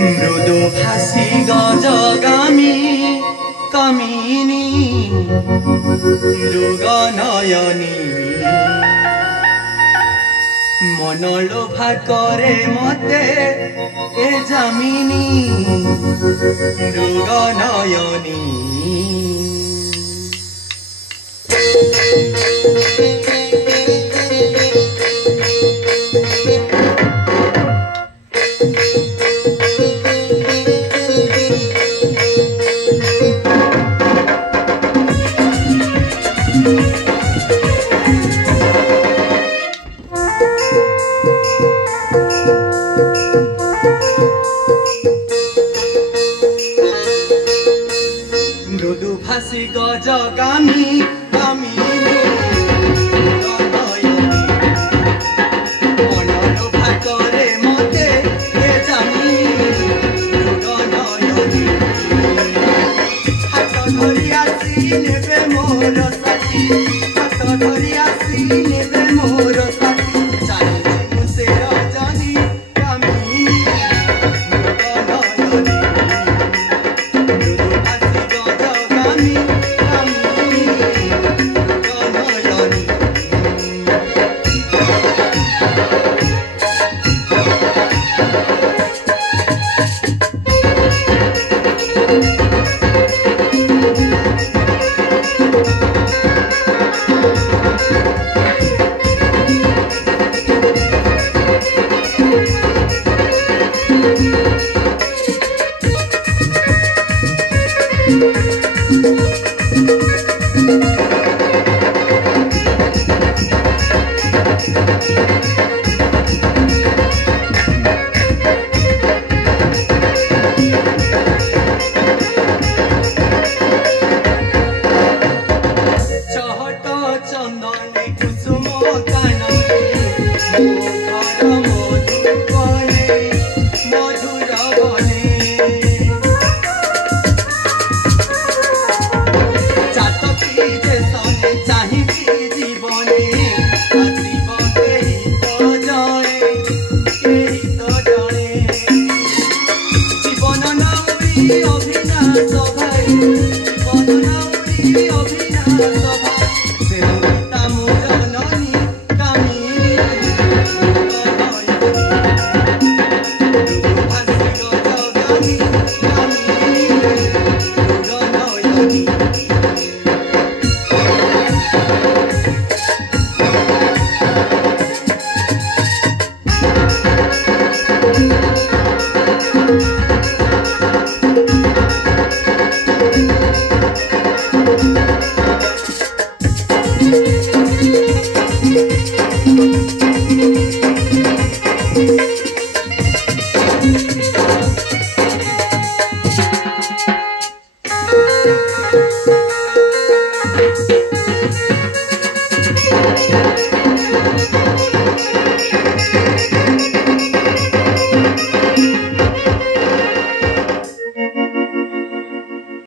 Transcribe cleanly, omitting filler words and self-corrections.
মৃদু ভাসি গজগামী কামিনী মৃগ নয়নী মন লোভা করে মতে এ জামিনী মৃগ নয়নী। মৃদু ভাসি গজগামী কামিনী মন লোভা করে মতে এ জামিনী মৃগ নয়নী। হাত ধরি আসি নেবে মোর সাথী, হাত ধরি আসি নেবে মোর সাথী, চাইছি মু সে রজনী কামিনী মৃগ নয়নী। মৃদু ভাসি গজগামী কামিনী মৃগ নয়নী। চহট চন্দনে কুসুম কাননে মুখর মধু বনে মধুর বনে। চাতকী দেশনে চাহিছি জীবনে আসিব কেহি তো জনে, কেহি তো জনে। জীবন নাউরি অভিনাশ ভাই, জীবন নাউরি অভিনাশ ভাই, সে মুক্তা মু জননী কামিনী মৃগ নয়নী। মৃদু ভাসি গজগামী কামিনী মৃগ নয়নী।